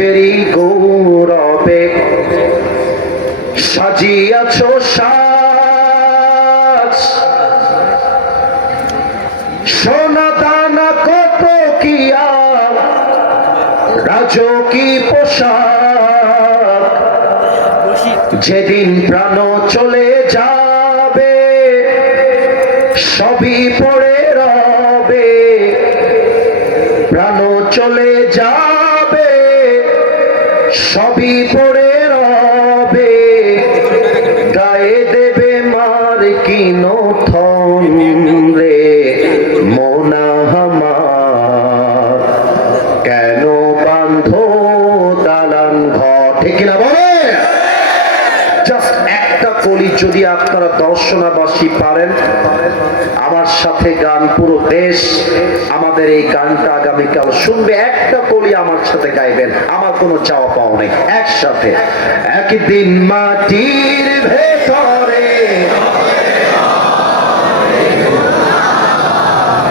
রূপেরই গৌরবে সাজিয়াছ সাজ, সোনা দানা কত কিয়া রাজকী পোশাক, যেদিন প্রাণ চলে যাবে সবই পড়ে রবে, প্রাণ চলে যাবে সবই পড়ে রবে, গায়ে দেবে মার কি নথন রে মোনা আমার, কেন বাঁধো দালান ঘর। ঠিক কিনা বলে? জাস্ট একটা কলি যদি আপনারা দর্শনাবাসী পারেন, আমার সাথে গান, পুরো দেশ আমাদের এই গানটা আগামীকাল শুনবে, একটা কলি আমার সাথে গাইবেন, আমার কোনো চাওয়া পাওয়া নেই। একসাথে একদিন মাটির ভেতরে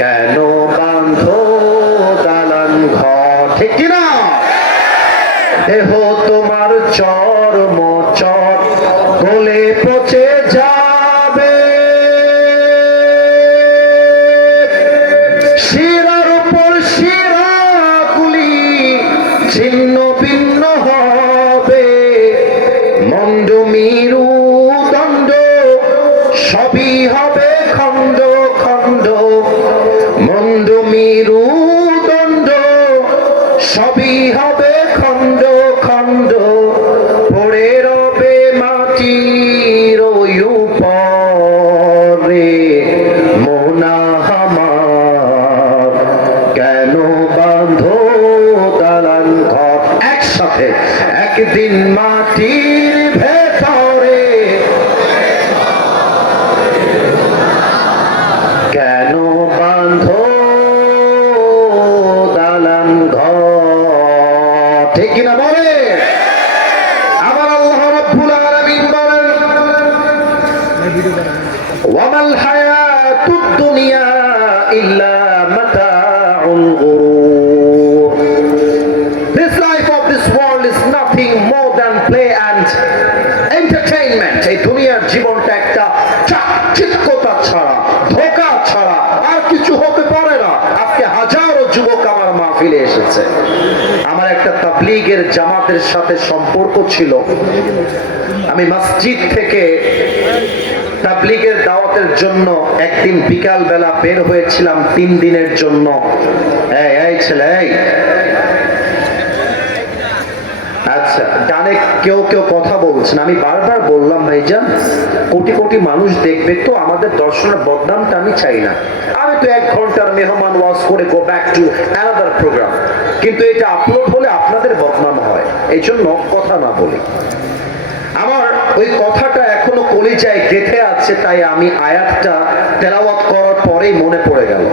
কেন বাঁধো দালান ঘর। ঠিক কিনা? দেহ তোমার চর্ম চর গলে পচে যাবে, শিরার উপর শিরাগুলি ছিন্ন ভিন্ন হবে, মন্দ মিরু দণ্ড সবই হবে খণ্ড খণ্ড, মন্দ মিরু দণ্ড সবই হবে খণ্ড খণ্ড, পড়ে রবে মাটির উপরে মোনা আমার, কেন বাঁধো দালান ঘর। একসাথে একদিন মাটির ভেতরে কেন বাঁধো দালান ঘর। ঠিক কিনা বলে? আমার আল্লাহ রাব্বুল আলামিন বলেন, ওয়ামাল হায়াতুদ দুনিয়া ইল্লা মাতাউল গুরুর। This life of this world is nothing more than play and entertainment. এই দুনিয়ার জীবনটা একটা চাকচিক্যতা ছাড়া, ধোঁকা ছাড়া আর কিছু হতে পারে না। আজকে হাজারো যুবক আমার মাহফিলে এসেছে। আমার একটা তাবলীগের জামাতের সাথে সম্পর্ক ছিল। আমি মসজিদ থেকে তাবলীগের দাওয়াতের জন্য একদিন বিকাল বেলা বের হয়েছিলাম 3 দিনের জন্য। এই ছেলে, এই আচ্ছা, ডানে কেউ কেউ কথা বলছেন। আমি বারবার বললাম, ভাইজান কোটি কোটি মানুষ দেখবে তো, আমাদের দর্শনের বদনামটা আমি চাই না। আমি তো 1 ঘন্টার মেহমান ওয়াজ করে go back to another program, কিন্তু এটা আপলোড হলে আপনাদের বদনাম হয়, এই জন্য কথা না বলি। আমার ওই কথাটা এখনো কলিজায় গেঁথে আছে, তাই আমি আয়াতটা তেলাওয়াত করার পরেই মনে পড়ে গেল।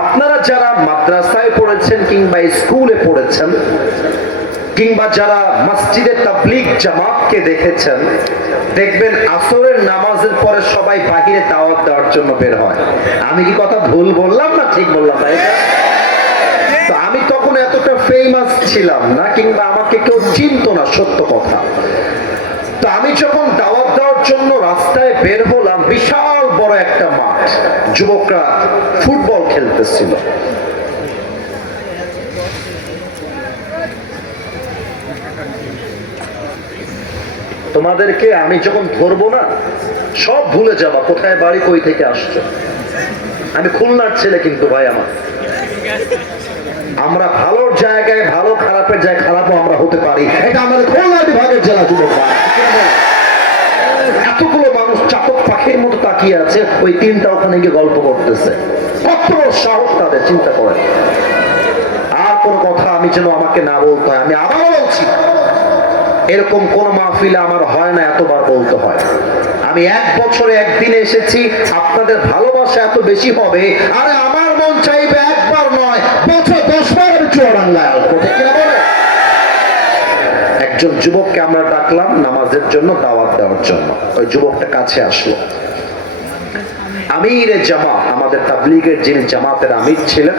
আপনারা যারা মাদ্রাসায় পড়েছেন কিংবা স্কুলে পড়েছেন কিংবা যারা মসজিদে তাবলীগ জামাতকে দেখেছেন, দেখবেন আসরের নামাজের পরে সবাই বাহিরে দাওয়াত দেওয়ার জন্য বের হয়। আমি কি কথা ভুল বললাম না ঠিক বললাম ভাই? তো আমি তখন এতটা ফেমাস ছিলাম না, কিংবা আমাকে কেউ চিনতো না, সত্য কথা। তো আমি যখন দাওয়াত দেওয়ার জন্য রাস্তায় বের হলাম, বিশাল বড় একটা মাঠ, যুবকরা ফুটবল খেলতেছিল। তোমাদেরকে আমি যখন ধরবো না, সব ভুলে যাবা কোথায় বাড়ি, কই থেকে আসছো। আমি খুলনার ছেলে, কিন্তু ভাই আমার, আমরা ভালো জায়গায় ভালো, খারাপের জায়গায় খারাপও আমরা হতে পারি। এটা আমাদের খুলনা বিভাগের জেলা যুবক। এতগুলো মানুষ চাতক পাখির মতো তাকিয়ে আছে, ওই 3টা ওখানে গিয়ে গল্প করতেছে। কত সাহস তাদের, চিন্তা করেন। আর কোন কথা আমি যেন আমাকে না বলতে হয়। আমি আবারও বলছি, এরকম কোন মাহফিলে আমার হয় না এতবার বলতে হয়। আমি 1 বছরে 1 দিন এসেছি, আপনাদের ভালোবাসা এত বেশি হবে। আরে আমার মন চাইবে একবার নয়, বছর 10 বার চুয়াডাঙ্গায় আসবো। ঠিক কিনা বলে? একজন যুবককে আমরা ডাকলাম নামাজের জন্য, দাওয়াত দেওয়ার জন্য। ওই যুবকটা কাছে আসলো। আমিরে জামাত, আমাদের তাবলীগের যিনি জামাতের আমির ছিলেন,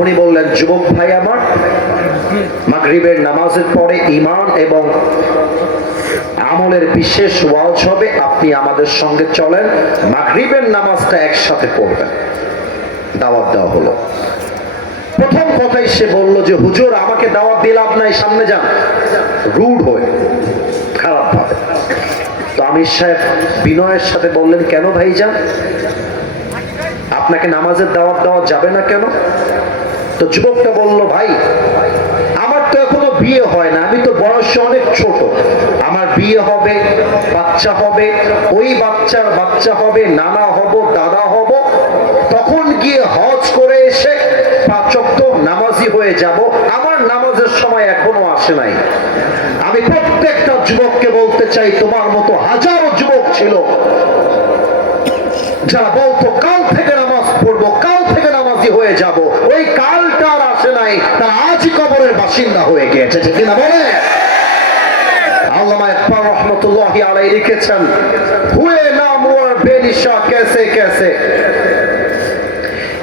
উনি বললেন, যুবক ভাই আমার, মাগরিবের নামাজের পরে ঈমান এবং আমলের বিশেষ ওয়াজ হবে, আপনি আমাদের সঙ্গে চলেন, মাগরিবের নামাজটা একসাথে পড়বেন। দাওয়াত দেওয়া হলো। প্রথম কথাই সে বলল যে হুজুর আমাকে দাওয়াত দিয়ে লাভ নাই, সামনে যান। রুড হয়ে, খারাপ ভাবে। তো আমির সাহেব বিনয়ের সাথে বললেন, কেন ভাইজান, আপনাকে নামাজের দাওয়াত দেওয়া যাবে না কেন? তো যুবকটা বলল, ভাই আমার তো এখনো বিয়ে হয় না, আমি তো বয়সে অনেক ছোট, আমার বিয়ে হবে, বাচ্চা হবে, ওই বাচ্চার বাচ্চা হবে, নানা হব, দাদা হব, তখন গিয়ে হজ করে এসে 5 ওয়াক্ত নামাজি হয়ে যাব, আমার নামাজের সময় এখনো আসে নাই। আমি প্রত্যেকটা যুবককে বলতে চাই, তোমার মতো হাজারো যুবক ছিল যারা বলতো কাল থেকে নামাজ পড়বো, কাল থেকে নামাজি হয়ে যাব, ওই কালটা আর আসে নাই, তারা আজই কবরের বাসিন্দা হয়ে গিয়েছে, ঠিক না বলে? আল্লামা ইকবাল রহমতুল্লাহি আলাইহি লিখেছেন, হুয়ে নামওয়ার বেনিশা कैसे कैसे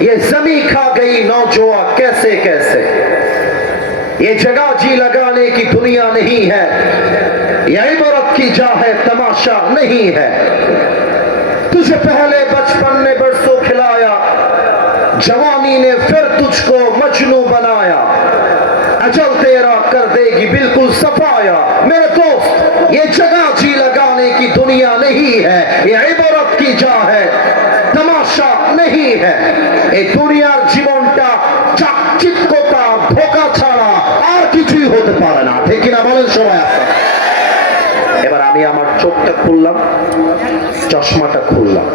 ये जमी खा गई नौजवान कैसे कैसे, ये जगह जी लगाने की दुनिया नहीं है, ये इबरत की जा है तमाशा नहीं है, तुझे पहले बचपन ने बरसों खिलाया, जवानी ने फिर तुझको मजनू बनाया, अजल तेरा कर देगी बिल्कुल सफाया, मेरे दोस्त ये जगह जी लगाने की दुनिया नहीं है, ये इबरत की जा है तमाशा नहीं है। এই দুনিয়ার জীবনটা চাকচিক্যতা, ধোঁকা ছাড়া আর কিছুই হতে পারে না, ঠিক কিনা বলেন সবাই আপনারা? এবার আমি আমার চোখটা খুললাম, চশমাটা খুললাম।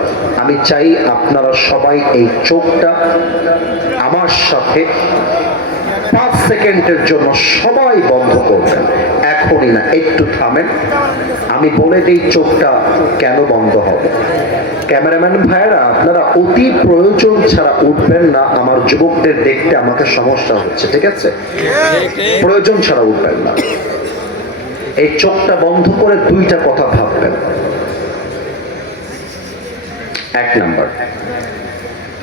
আমি চাই আপনারা সবাই এই চোখটা আমার সাথে 5 সেকেন্ডের জন্য সবাই বন্ধ করবেন। এখনই না, একটু থামেন, আমি বলে দিই চোখটা কেন বন্ধ হবে। ক্যামেরাম্যান ভাইরা, আপনারা অতি প্রয়োজন ছাড়া উঠবেন না, আমার যুবকদের দেখতে আমাকে সমস্যা হচ্ছে, ঠিক আছে? প্রয়োজন ছাড়া উঠবেন না। এই চোখটা বন্ধ করে 2টা কথা ভাববেন। 1 নাম্বার,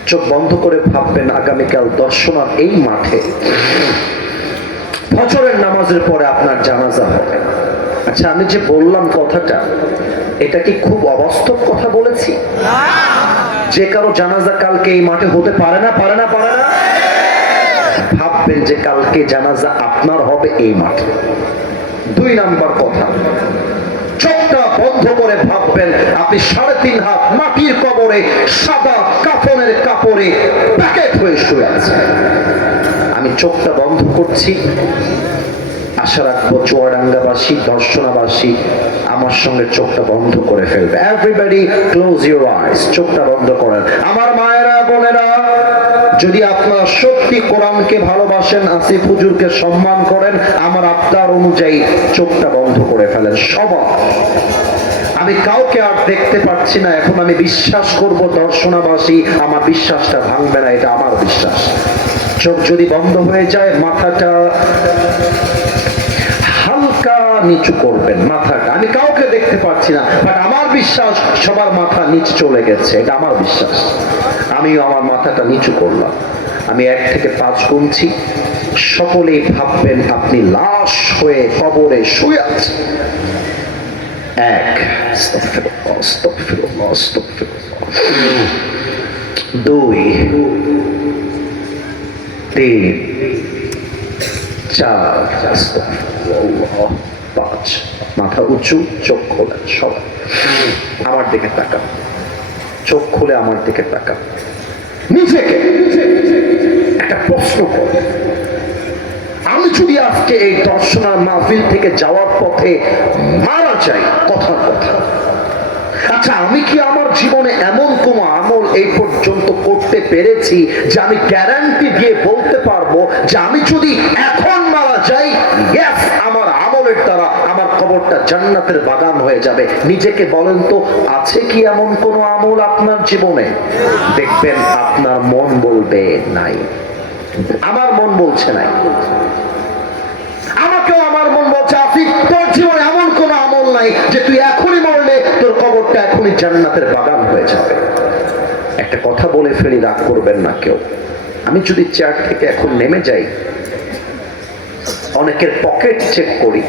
চোখ বন্ধ করে ভাববেন আগামীকাল দর্শনার এই মাঠে ফজরের নামাজের পরে আপনার জানাজা হবে। আচ্ছা, আমি যে বললাম কথাটা, এটা কি খুব অবাস্তব কথা বলেছি? যে কারো জানাজা কালকে এই মাঠে হতে পারে না, পারে না, পারে না। ভাববেন যে কালকে জানাজা আপনার হবে এই মাঠে। 2 নাম্বার কথা, চোখটা বন্ধ করে ভাববেন আপনি 3.5 হাত মাটির কবরে সাদা কাফনের কাপড়ে প্যাকেট হয়ে শুয়ে আছেন। আমি চোখটা বন্ধ করছি, আশা রাখবো চুয়াডাঙ্গাবাসী, দর্শনাবাসী আমার সঙ্গে চোখটা বন্ধ করে ফেলবে। এভরিবডি ক্লোজ ইউর আইস, চোখটা বন্ধ করেন। আমার মায়েরা, বোনেরা, যদি আপনারা সত্যি কোরআনকে ভালোবাসেন, আসিফ হুজুরকে সম্মান করেন, আমার আবদার অনুযায়ী চোখটা বন্ধ করে ফেলেন সবাই। আমি কাউকে আর দেখতে পাচ্ছি না, এখন আমি বিশ্বাস করব দর্শনাবাসী আমার বিশ্বাসটা ভাঙবে না, এটা আমার বিশ্বাস। চোখ যদি বন্ধ হয়ে যায়, মাথাটা হালকা নিচু করবেন, মাথাটা। আমি কাউকে দেখতে পাচ্ছি না, বাট আমার বিশ্বাস সবার মাথা নিচু চলে গেছে, এটা আমার বিশ্বাস। আমিও আমার মাথাটা নিচু করলাম। আমি 1 থেকে 5 গুনছি, সকলেই ভাববেন আপনি লাশ হয়ে কবরে শুয়ে আছেন। 1, 2, 3, 4, 5। মাথা উঁচু, চোখ খোলা, সব আমার দিকে তাকা, চোখ খুলে আমার দিকে তাকা। নিজেকে একটা প্রশ্ন কর, আমি যদি আজকে এই দর্শনার মাহফিল থেকে যাওয়ার পথে মারা যাই, কথার কথা, আচ্ছা আমি কি আমার জীবনে এমন কোন আমল এই পর্যন্ত করতে পেরেছি যে আমি গ্যারান্টি দিয়ে বলতে পারবো যে আমি যদি এখন মারা যাই, ইয়েস, আমার আমলের দ্বারা আমার কবরটা জান্নাতের বাগান হয়ে যাবে? নিজেকে বলেন তো, আছে কি এমন কোন আমল আপনার জীবনে? দেখবেন আপনার মন বলবে নাই, আমার মন বলছে নাই। আমাকেও আমার মন বলছে, আসিফ তোর জীবনে এমন কোন আমল নাই যে তুই এখনই মরলে তোর কবরটা এখনই জান্নাতের বাগান হয়ে যাবে। একটা কথা বলে ফেলি, রাগ করবেন না কেউ। আমি যদি চেয়ার থেকে এখন নেমে যাই, অনেকের পকেট চেক করি,